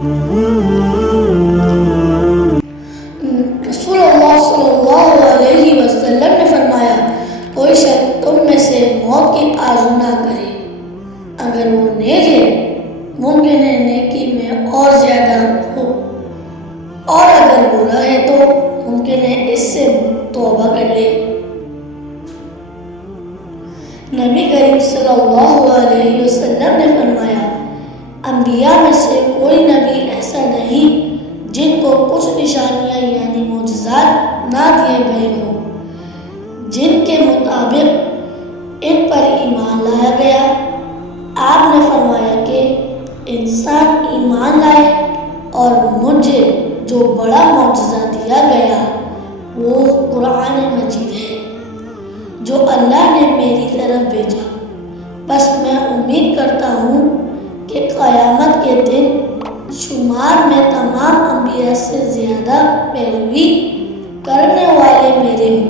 رسول اللہ صلی اللہ علیہ وسلم نے فرمایا، کوئی شخص تم میں سے موت کی آرزو نہ کرے، اگر وہ نیک ہے ممکن ہے نیکی میں اور زیادہ ہو، اور اگر برا ہے تو ممکن ہے اس سے توبہ کر لے۔ نبی کریم صلی اللہ علیہ وسلم نے فرمایا، انبیاء میں سے کوئی نبی ایسا نہیں جن کو کچھ نشانیاں یعنی معجزات نہ دیے گئے ہوں جن کے مطابق ان پر ایمان لایا گیا۔ آپ نے فرمایا کہ انسان ایمان لائے اور مجھے جو بڑا معجزہ دیا گیا وہ قرآن مجید ہے جو اللہ نے میری طرف بھیجا۔ بس میں امید کرتا ہوں کہ قیامت کے دن شمار میں تمام انبیاء سے زیادہ پیروی کرنے والے میرے ہوں۔